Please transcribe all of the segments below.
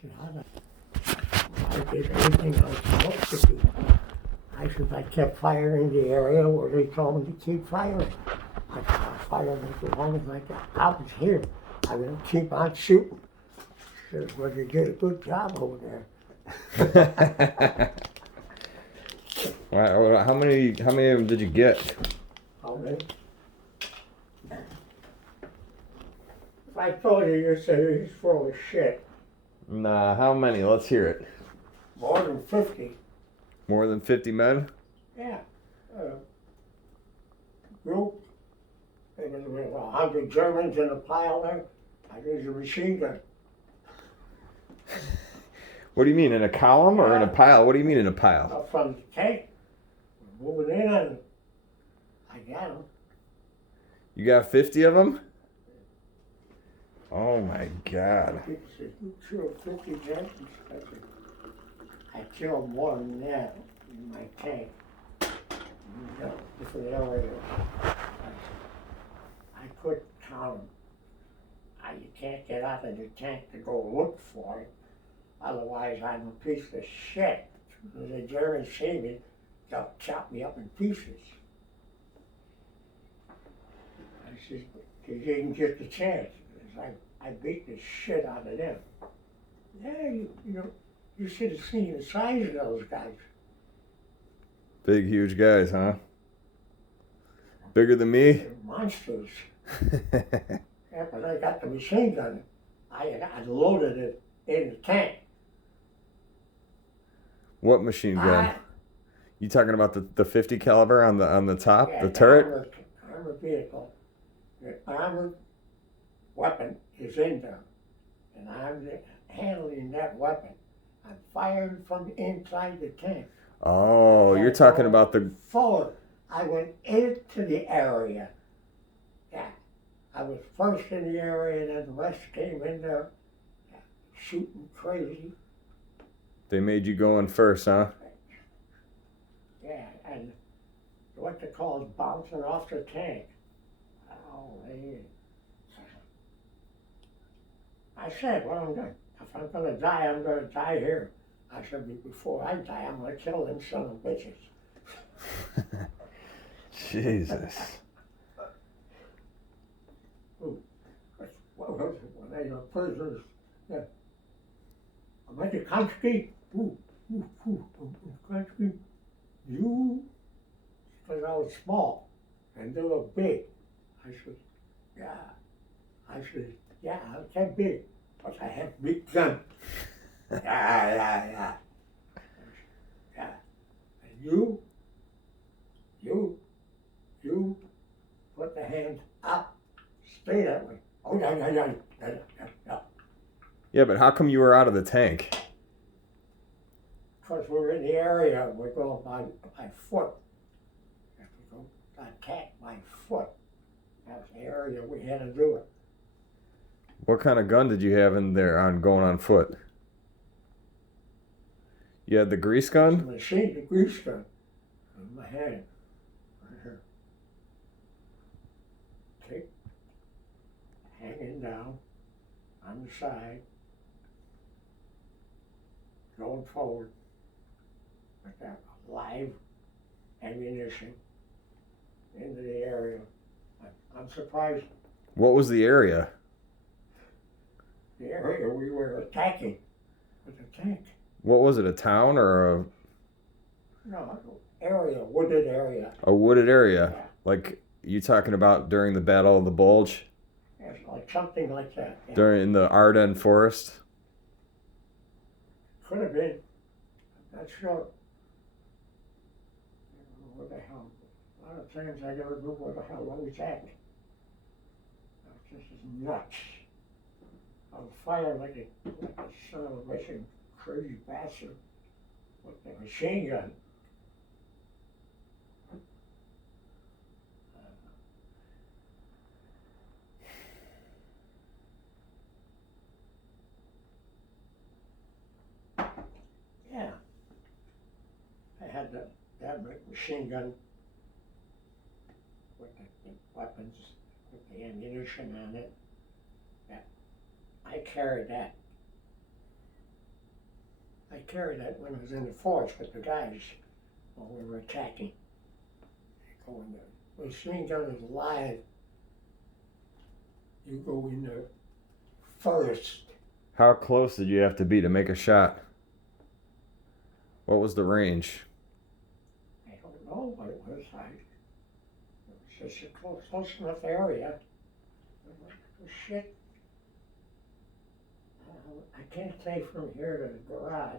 said, I did everything I was supposed to do. I said, I kept firing the area where they told me to keep firing. I said, I fired as long as I was here. I'm going to keep on shooting. She says, well, you did a good job over there. Wow, how many of them did you get? How many? If I told you, you'd say he's full of shit. Nah, how many? Let's hear it. More than 50. More than 50 men? Yeah. Group. There was 100 Germans in a pile there. I used a machine gun. What do you mean, in a column or in a pile? What do you mean in a pile? Up from the tank. We're moving in and I got them. You got 50 of them? Oh my God. People said, you killed 50 Germans? I said, I killed more than that in my tank. Different areas. I couldn't count them. You can't get out of the tank to go look for it. Otherwise, I'm a piece of shit. When the Germans see me, they'll chop me up in pieces. I said, because you didn't get the chance. I beat the shit out of them. Yeah, you should have seen the size of those guys. Big, huge guys, huh? Bigger than me? They're monsters. Yeah, but I got the machine gun. I loaded it in the tank. What machine gun? You talking about the 50 caliber on the top, Yeah, the turret? Armored vehicle. The armored weapon is in there, and I'm handling that weapon. I'm firing from inside the tank. Oh, you're talking about the... Forward. I went into the area. Yeah. I was first in the area, and then the rest came in there shooting crazy. They made you go in first, huh? Yeah, and what they call is bouncing off the tank. Oh, man. I said, well, if I'm going to die, I'm going to die here. I said, before I die, I'm going to kill them son of bitches. Jesus. When they were prisoners, Amerikański, country, you, because I was small and they were big. I said, yeah. I said, yeah, I was big, but I have big gun. Yeah. And you put the hands up, stay that way. Oh, yeah. Yeah, but how come you were out of the tank? Because we're in the area, we're going by foot. We have to go attack by foot. That's the area we had to do it. What kind of gun did you have in there on going on foot? You had the grease gun? The machine, the grease gun, in my hand, right here. Take, hanging down on the side, going forward with that live ammunition into the area. I'm surprised. What was the area? The area we were attacking with the tank. What was it, a town or a... No, area, wooded area. A wooded area? Yeah. Like you talking about during the Battle of the Bulge? Yes, like something like that. Yeah. During the Ardennes Forest? Could have been. I'm not sure. What the hell? A lot of times I never knew where the hell I was at. This is nuts. I was firing like a son of a bitch, crazy bastard with the machine gun. Yeah. I had that machine gun with the weapons, with the ammunition on it. Yeah. I carried that. I carried that when I was in the force with the guys when we were attacking. When the machine gun is live, you go in there first. How close did you have to be to make a shot? What was the range? I don't know what it was. It was just a close enough area. Shit. I can't say from here to the garage.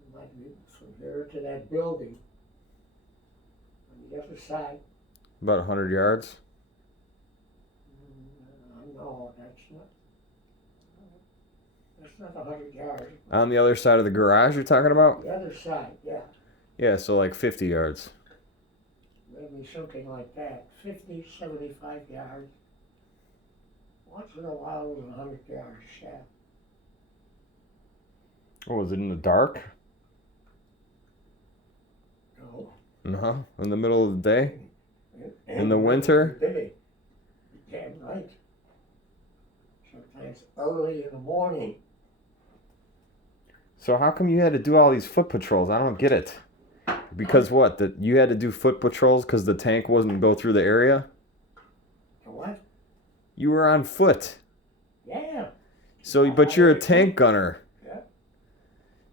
It might be from here to that building. On the other side. About 100 yards? No, that's not 100 yards. On the other side of the garage you're talking about? The other side, yeah. Yeah, so like 50 yards. Maybe something like that. 50, 75 yards. Once in a while it was 100 yards, yeah. Oh, was it in the dark? No. No, in the middle of the day? In the middle winter? of the day. Damn right. Sometimes early in the morning. So how come you had to do all these foot patrols? I don't get it. Because what? That you had to do foot patrols because the tank wasn't go through the area? What? You were on foot. Yeah. So, but you're a tank gunner. Yeah.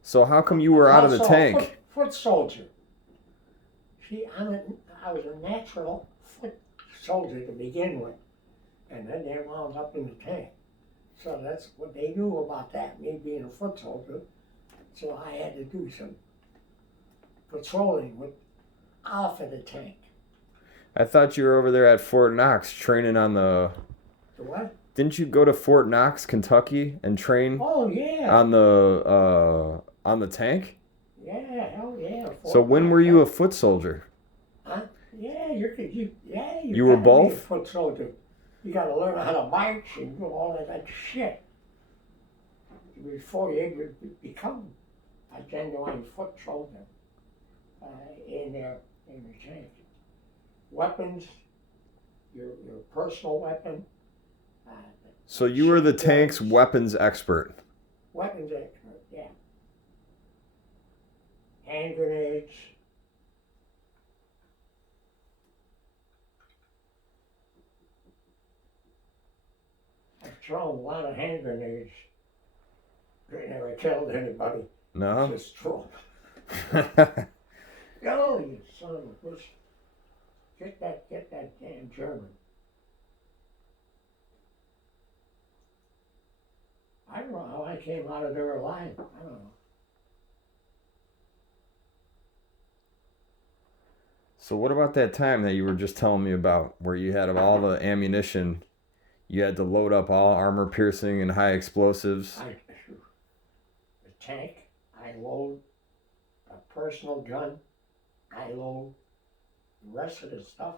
So how come you were out of the tank? Foot soldier. See, I was a natural foot soldier to begin with, and then they wound up in the tank. So that's what they knew about that, me being a foot soldier. So I had to do some patrolling off of the tank. I thought you were over there at Fort Knox training on the... The what? Didn't you go to Fort Knox, Kentucky, and train Oh, yeah. on the tank? Yeah, hell yeah. So when were you a foot soldier? Huh? Yeah, you You were gotta be both? a foot soldier. You gotta learn how to march and do all of that shit before you ever become a genuine foot soldier in the tank. Weapons, your personal weapon. So you were the tank's weapons expert. Weapons expert, yeah. Hand grenades. I've thrown a lot of hand grenades. They never killed anybody. No? Just throw them. Go, you son of a bitch. Get that damn German. I don't know how I came out of there alive. I don't know. So what about that time that you were just telling me about where you had all the ammunition, you had to load up all armor piercing and high explosives? The tank, I load a personal gun, I load the rest of the stuff.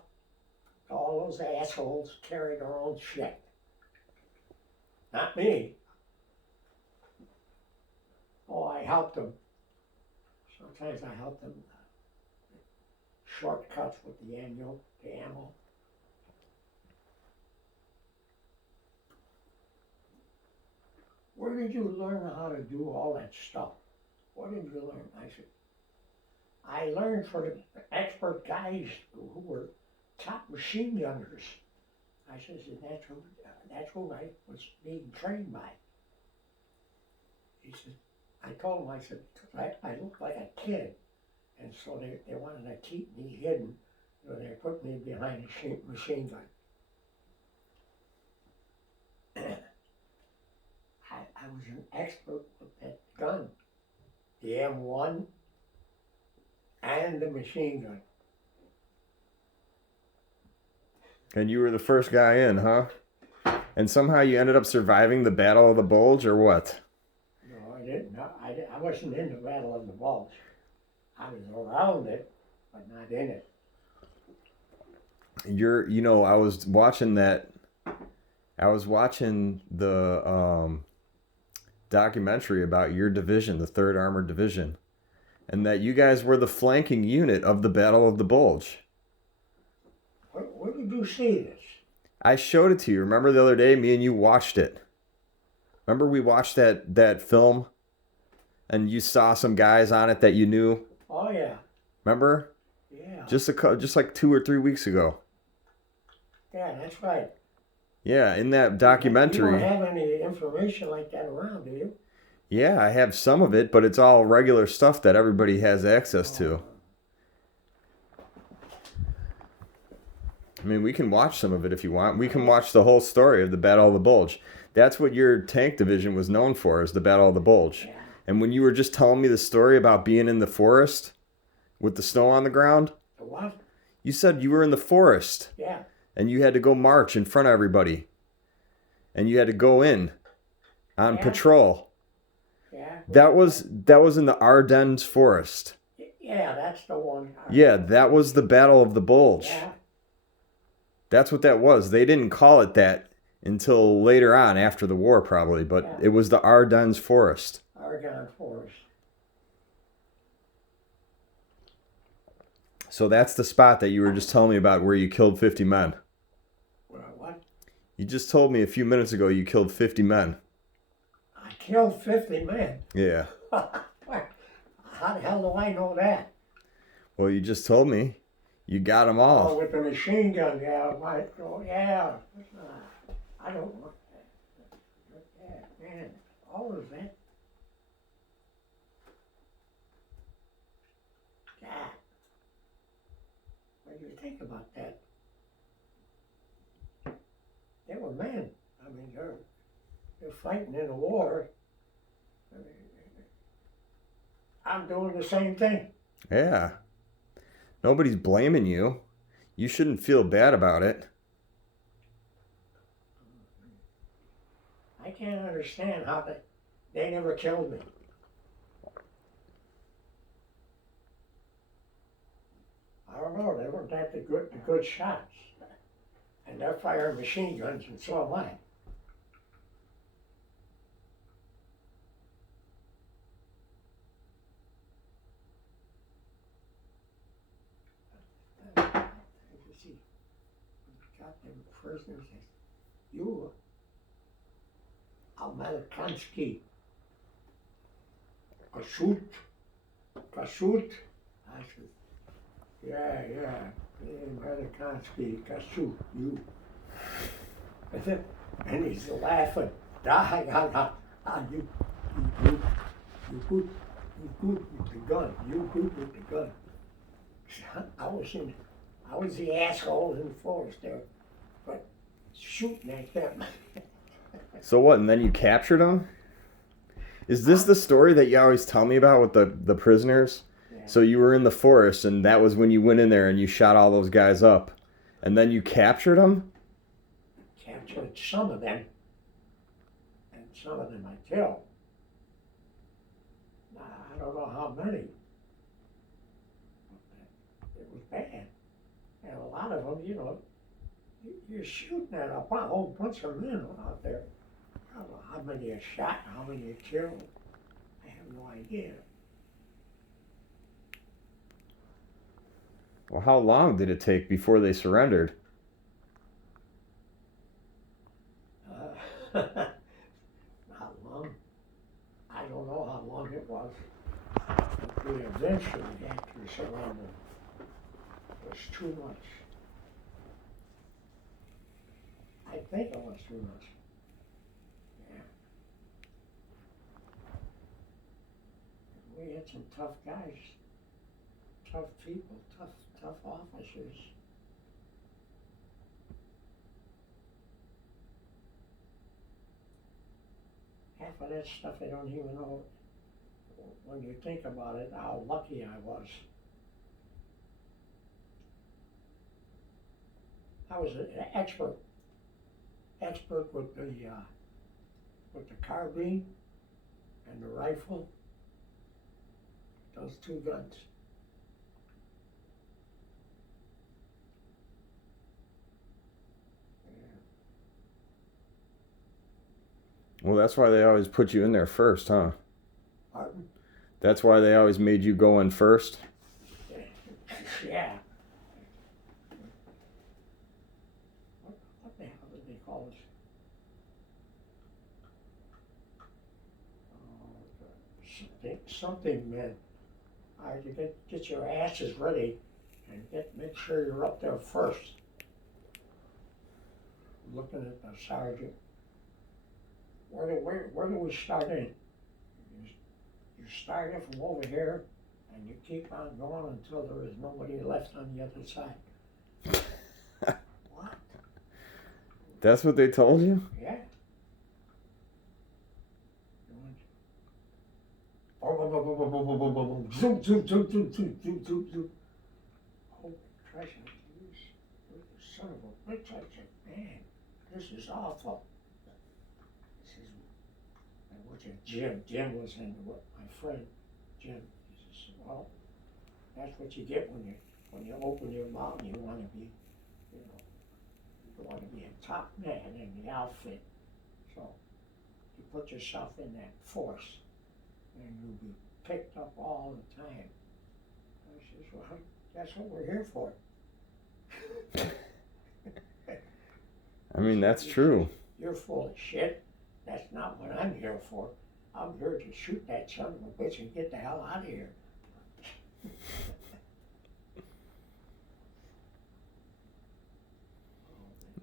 All those assholes carry their own shit. Not me. Oh, I helped them. Sometimes I helped them shortcuts with the ammo. Where did you learn how to do all that stuff? What did you learn? I said, I learned from the expert guys who were top machine gunners. I said, that's who I was being trained by. He said, I told him, I said, because I looked like a kid, and so they wanted to keep me hidden, so they put me behind a machine gun. I was an expert with that gun, the M1 and the machine gun. And you were the first guy in, huh? And somehow you ended up surviving the Battle of the Bulge, or what? No, I didn't. I wasn't in the Battle of the Bulge. I was around it, but not in it. I was watching the documentary about your division, the 3rd Armored Division, and that you guys were the flanking unit of the Battle of the Bulge. Where did you see this? I showed it to you. Remember the other day, me and you watched it. Remember we watched that film and you saw some guys on it that you knew. Oh yeah, Remember? yeah, Just like 2 or 3 weeks ago. yeah. That's right. Yeah, in that You documentary. don't have any information like that around, do you? Yeah, I have some of it, but it's all regular stuff that everybody has access to. I mean, we can watch some of it if you want. We can watch the whole story of the Battle of the Bulge. That's what your tank division was known for, is the Battle of the Bulge. Yeah. And when you were just telling me the story about being in the forest with the snow on the ground, The what? you said you were in the forest Yeah, and you had to go march in front of everybody. And you had to go in on Yeah. patrol. yeah. That was in the Ardennes forest. Yeah, that's the one. Yeah, that was the Battle of the Bulge. Yeah, That's what that was. They didn't call it that until later on, after the war probably, but Yeah. it was the Ardennes forest. Argonne Forest. So that's the spot that you were just telling me about where you killed 50 men. What? You just told me a few minutes ago you killed 50 men. I killed 50 men. Yeah. How the hell do I know that? Well, you just told me. You got them Oh, all. with the machine gun, yeah. Yeah. I don't want that. Yeah, man, all of that. God. What do you think about that? They were men. I mean, they're fighting in a war. I'm doing the same thing. Yeah. Nobody's blaming you. You shouldn't feel bad about it. I can't understand how they never killed me. I don't know. They weren't that the good shots, and they're firing machine guns, and so am I. You see, got them prisoners. You, Amerikanski, Kasut. I said, yeah, Amerikanski, Kasut, you. And he's laughing, dying on you good with the gun, you good with the gun. I was the asshole in the forest there, but shooting at them. So what, and then you captured them? Is this the story that you always tell me about with the prisoners? Yeah. So you were in the forest, and that was when you went in there and you shot all those guys up. And then you captured them? Captured some of them, and some of them I killed. I don't know how many. It was bad. And a lot of them, you're shooting at a whole bunch of men out there. I don't know how many are shot, how many are killed. I have no idea. Well, how long did it take before they surrendered? How long? I don't know how long it was. But we eventually had to surrender. It was too much. I think it was too much. Yeah. We had some tough guys, tough people, tough officers. Half of that stuff I don't even know, when you think about it, how lucky I was. I was an expert with the carbine and the rifle, those two guns. Well, that's why they always put you in there first, huh? Pardon? That's why they always made you go in first? Yeah. What the hell did they call us? something, man. I had to get your asses ready and make sure you're up there first. Looking at the sergeant. Where do we start in? You start it from over here, and you keep on going until there is nobody left on the other side. What? That's what they told you? Yeah. Zoom, zoom, zoom, zoom, zoom, zoom, zoom, zoom. Oh, treasure, you son of a bitch. I said, man, this is awful. This is, and what's it, Jim was in, my friend, Jim. He says, well, that's what you get when you open your mouth and you want to be, you want to be a top man in the outfit. So you put yourself in that force and you'll be picked up all the time. I says, well, that's what we're here for. I mean, that's true. You're full of shit. That's not what I'm here for. I'm here to shoot that son of a bitch and get the hell out of here.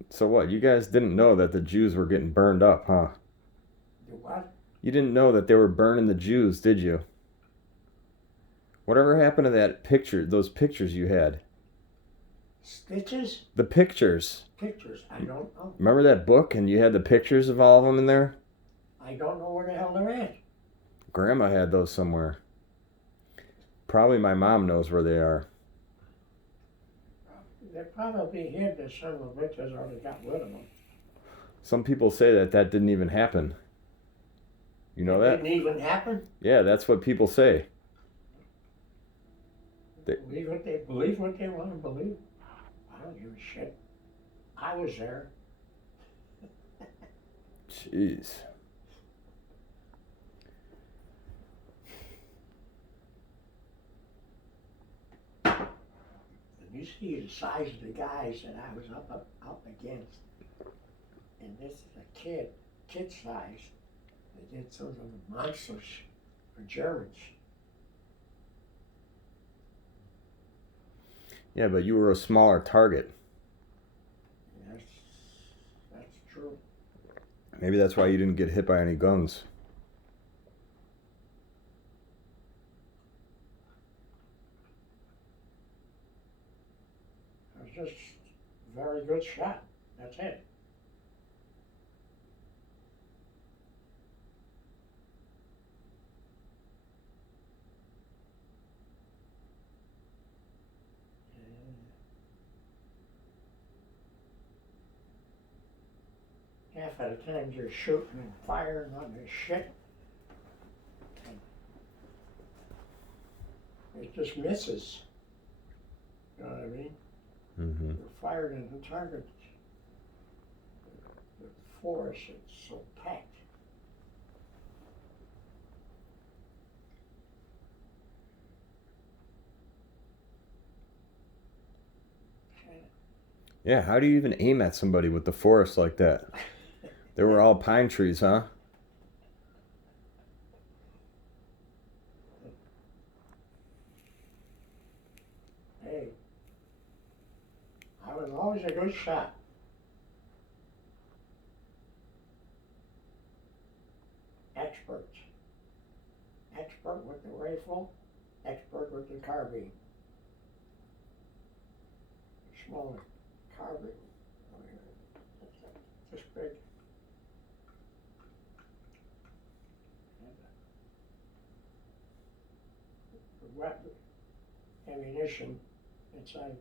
So what? You guys didn't know that the Jews were getting burned up, huh? The what? You didn't know that they were burning the Jews, did you? Whatever happened to that picture, those pictures you had? Stitches? The pictures. Pictures, I don't know. Remember that book and you had the pictures of all of them in there? I don't know where the hell they're at. Grandma had those somewhere. Probably my mom knows where they are. They probably hid the son of a bitches or they got rid of them. Some people say that didn't even happen. You know that? Didn't even happen? Yeah, that's what people say. Believe what they want to believe. I don't give a shit. I was there. Jeez. You see the size of the guys that I was up against. And this is a kid size. They did some of the monsters for Germans. Yeah, but you were a smaller target. That's true. Maybe that's why you didn't get hit by any guns. I was just a very good shot. That's it. Half of the time you're shooting and firing on this shit. It just misses. You know what I mean? Mm-hmm. You're fired in the target. The force, it's so packed. Yeah, how do you even aim at somebody with the forest like that? They were all pine trees, huh? Hey, I was always a good shot. Expert. Expert with the rifle, expert with the carbine. Smaller carbine. This big. The weapon, ammunition inside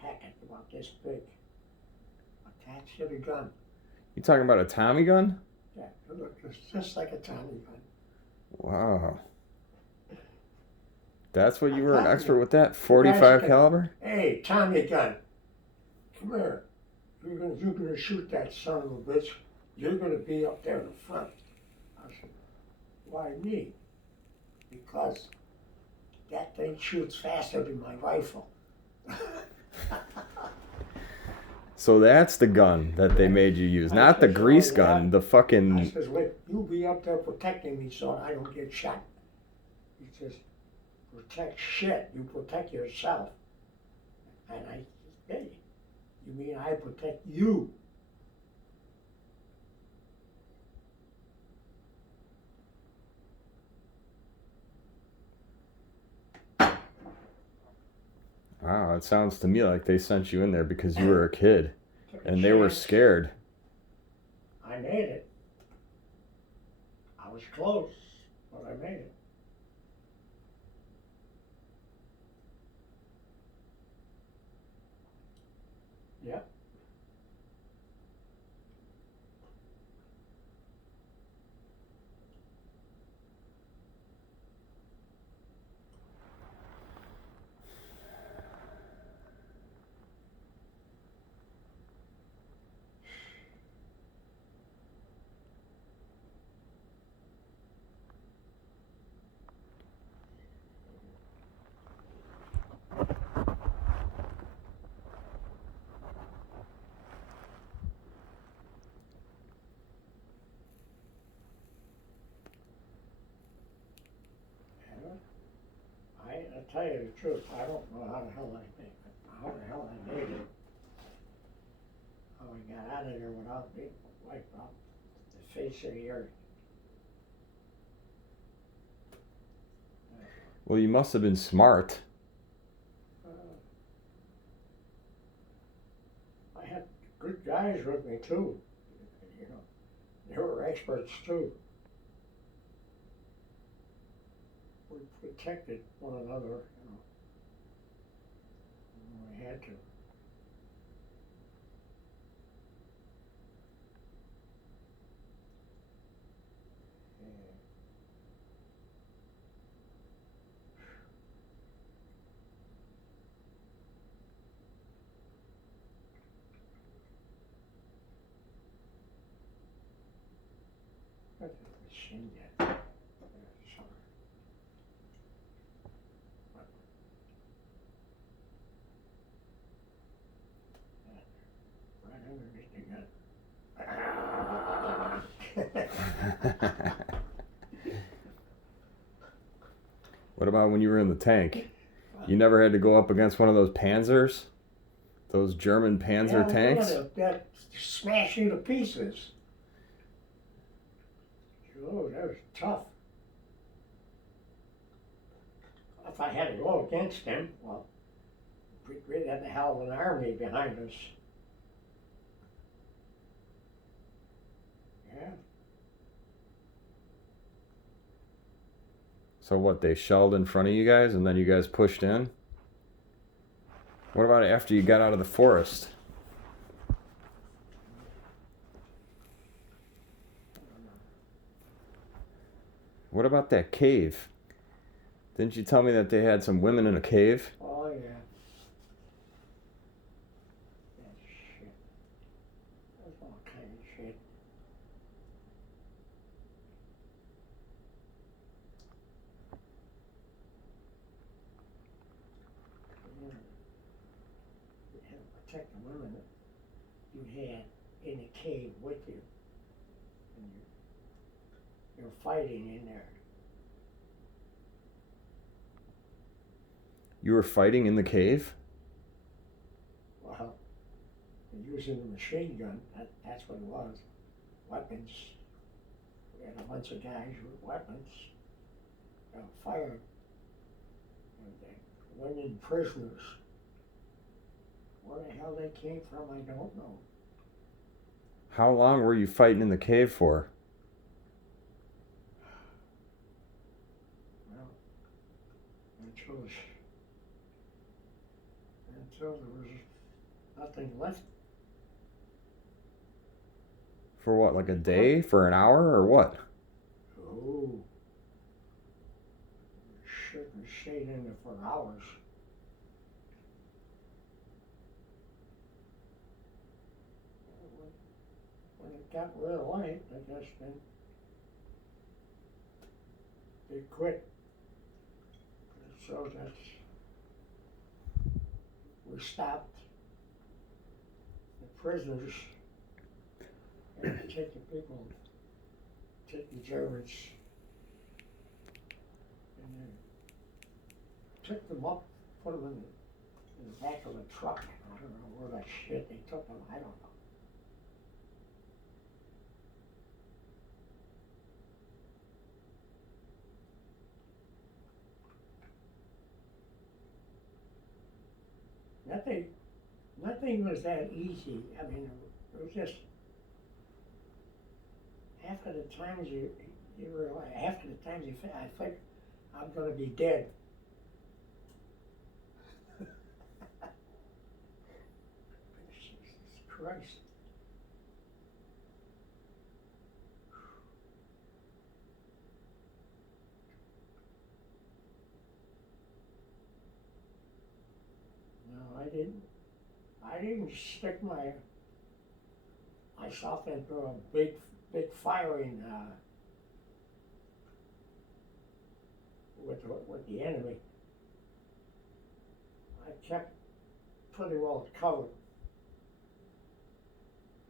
packet about this big, attached to the gun. You talking about a Tommy gun? Yeah, look, it's just like a Tommy gun. Wow. That's what you were an Tommy. expert with that? 45 caliber? Hey, Tommy gun, come here. You're gonna shoot that son of a bitch. You're gonna be up there in the front. I said, why me? Because that thing shoots faster than my rifle. So that's the gun that they made you use, I not the says, grease "Oh, gun, yeah." the I fucking. says, wait, you be up there protecting me so I don't get shot. He says, protect shit, you protect yourself. And I said, hey, you mean I protect you? Wow, it sounds to me like they sent you in there because you were a kid Took a and they were chance. scared. I made it. I was close, but I made it. Yep. I tell you the truth, I don't know how the hell I made it. How I got out of there without being wiped off the face of the earth. Well, you must have been smart. I had good guys with me too. You know, they were experts too. We protected one another, you know, when we had to. What is the machine yet? Sorry. Right underneath the gun. What about when you were in the tank? You never had to go up against one of those Panzers? Those German Panzer tanks? That smash you to pieces. Oh, that was tough. If I had to go against them, well, we'd have a hell of an army behind us. Yeah. So what, they shelled in front of you guys and then you guys pushed in? What about after you got out of the forest? What about that cave? Didn't you tell me that they had some women in a cave? Oh, yeah. That shit. There's all kind of shit. Yeah. You had to protect the women that you had in the cave with you. And you're fighting in there. You were fighting in the cave? Well, using the machine gun, that's what it was. Weapons. We had a bunch of guys with weapons. Fired. And they women prisoners. Where the hell they came from, I don't know. How long were you fighting in the cave for? Well, until there was nothing left. For what, like a day? For an hour? Or what? Oh, shit, we stayed in there for hours. When it got real light, I guess then they quit. So that's, we stopped the prisoners and take the people, take the Germans, and then took them up, put them in the back of a truck. I don't know where that shit they took them, I don't know. Nothing was that easy. I mean, it was just, half of the times you realize, half of the times I think I'm gonna be dead. Jesus Christ. No, I didn't stick myself into a big firing with the enemy. I kept pretty well covered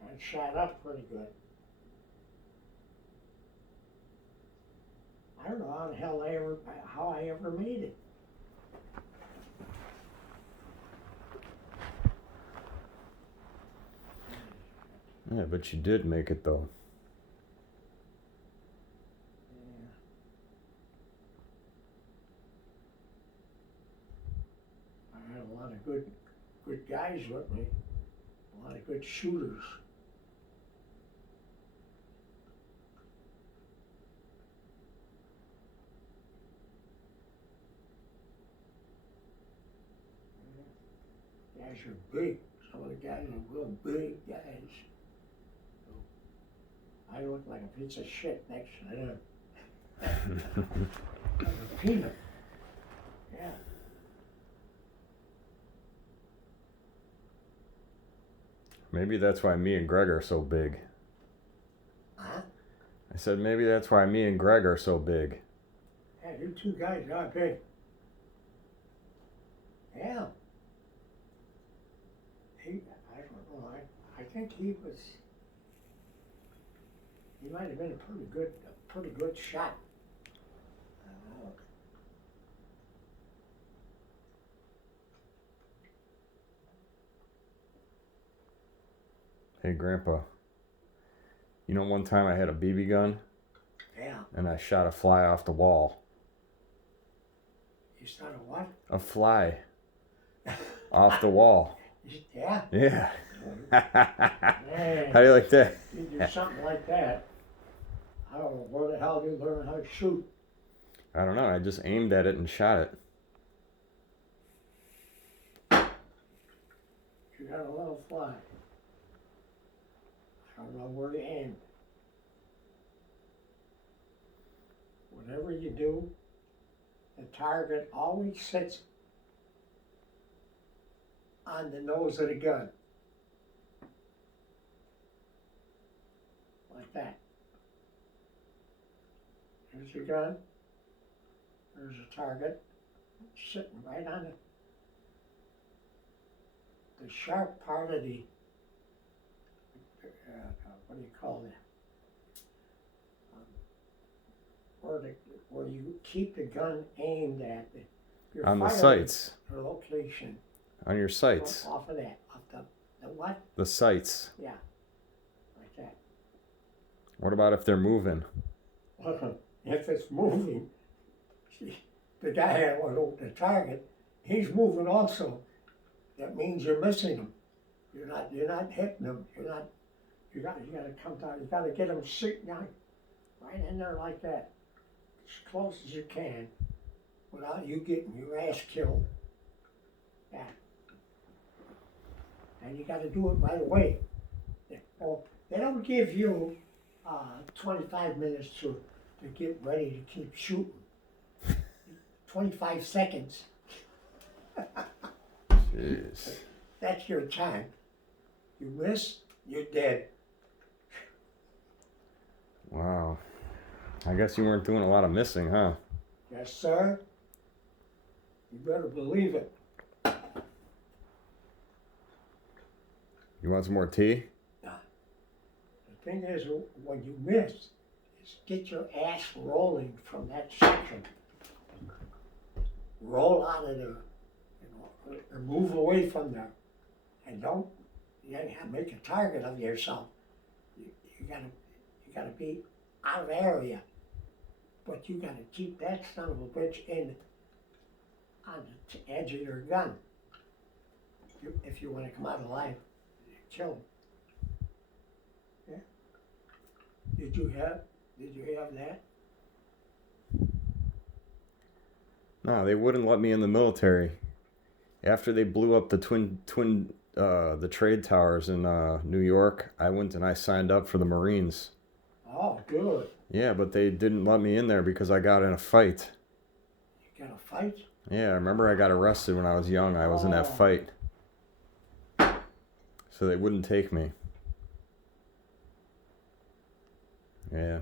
and shot up pretty good. I don't know how the hell how I ever made it. Yeah, but you did make it though. Yeah. I had a lot of good guys with me, a lot of good shooters. Guys are big. Some of the guys are real big guys. I look like a piece of shit next to them. Like a peanut. Yeah. Maybe that's why me and Greg are so big. Huh? I said maybe that's why me and Greg are so big. Yeah, you two guys are big. Yeah. I don't know, I think he might have been a pretty good shot. Hey, Grandpa. You know, one time I had a BB gun Yeah. and I shot a fly off the wall. You shot a what? A fly off the wall. Yeah. Yeah. Man, How do you like that? you do something like that. I don't know where the hell you learn how to shoot. I don't know. I just aimed at it and shot it. You got a little fly. I don't know where to aim. Whatever you do, the target always sits on the nose of the gun. Like that. Here's your gun. There's a target sitting right on it. The sharp part of the, what do you call that? Where you keep the gun aimed at your On the sights. Your location. On your sights. Off of that. Off the what? The sights. Yeah. Like that. What about if they're moving? If it's moving, the guy that was the target, he's moving also. That means you're missing him. You're not hitting him. You gotta come down. You gotta get him sitting down, right in there like that, as close as you can, without you getting your ass killed. Yeah. And you gotta do it right away. They don't give you 25 minutes to get ready to keep shooting. 25 seconds. Jeez. That's your time. You miss, you're dead. Wow. I guess you weren't doing a lot of missing, huh? Yes, sir. You better believe it. You want some more tea? Now, the thing is, when you miss, is get your ass rolling from that section. Roll out of there, or move away from there, and don't make a target of yourself. You gotta be out of area, but you gotta keep that son of a bitch on the edge of your gun. If you want to come out alive, kill him. Yeah. Did you have that? No, they wouldn't let me in the military. After they blew up the the trade towers in New York, I went and I signed up for the Marines. Oh, good. Yeah, but they didn't let me in there because I got in a fight. You got a fight? Yeah, I remember I got arrested when I was young. I was in that fight. So they wouldn't take me. Yeah.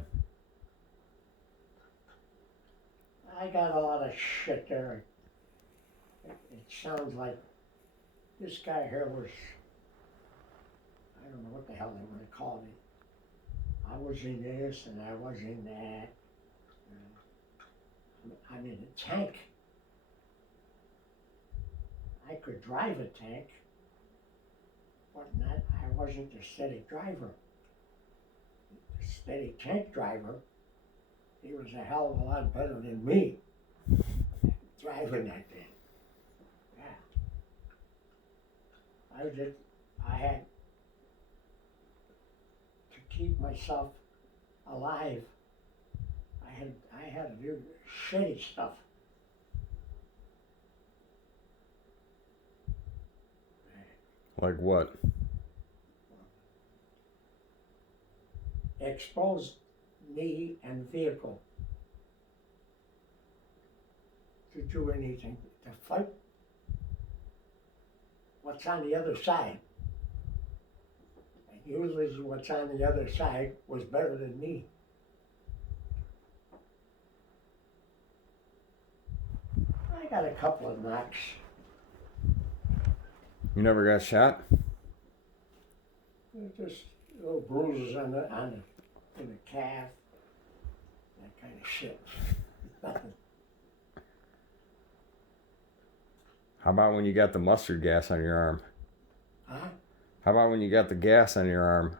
I got a lot of shit there. It sounds like this guy here was, I don't know what the hell they want to call me. I was in this and I was in that. I'm in a tank. I could drive a tank, but I wasn't a steady driver. The steady tank driver, he was a hell of a lot better than me driving that thing. Yeah. I had to keep myself alive. I had to do shitty stuff. Like what? Exposed me and vehicle to do anything, to fight what's on the other side. And usually what's on the other side was better than me. I got a couple of knocks. You never got shot? Just little bruises in the calf, that kind of shit. Nothing. How about when you got the mustard gas on your arm? Huh? How about when you got the gas on your arm?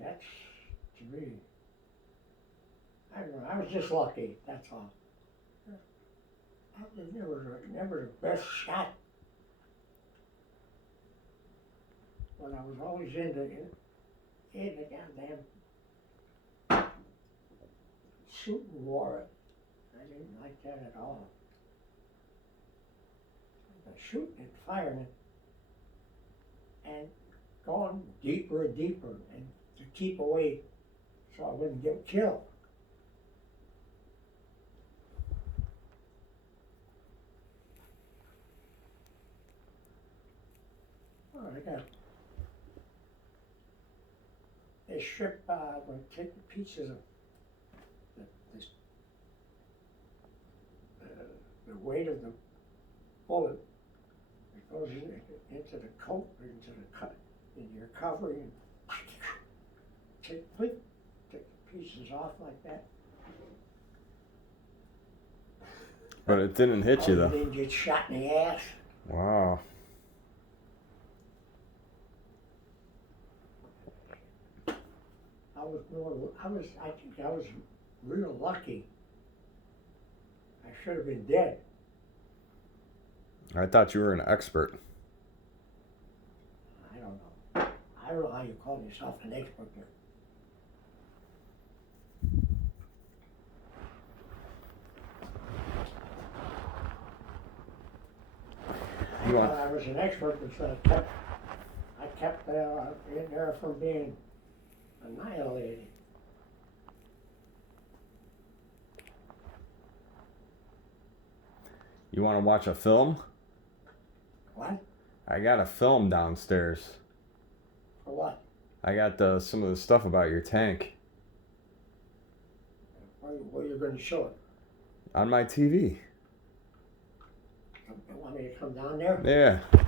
That's, to me, I don't know, I was just lucky, that's all. I was never the best shot. But I was always in the goddamn shooting war. I didn't like that at all. The shooting and firing and going deeper and deeper and to keep away so I wouldn't get killed. Oh, they strip, would take the pieces of the weight of the bullet. It goes into the coat, in your covering, take the pieces off like that. But it didn't hit you though. You didn't get shot in the ass. Wow. I think I was real lucky. I should have been dead. I thought you were an expert. I don't know. I don't know how you call yourself an expert there. I thought I was an expert because I kept in there from being annihilated. You want to watch a film? What? I got a film downstairs. For what? I got some of the stuff about your tank. Where are you going to show it? On my TV. You want me to come down there? Yeah.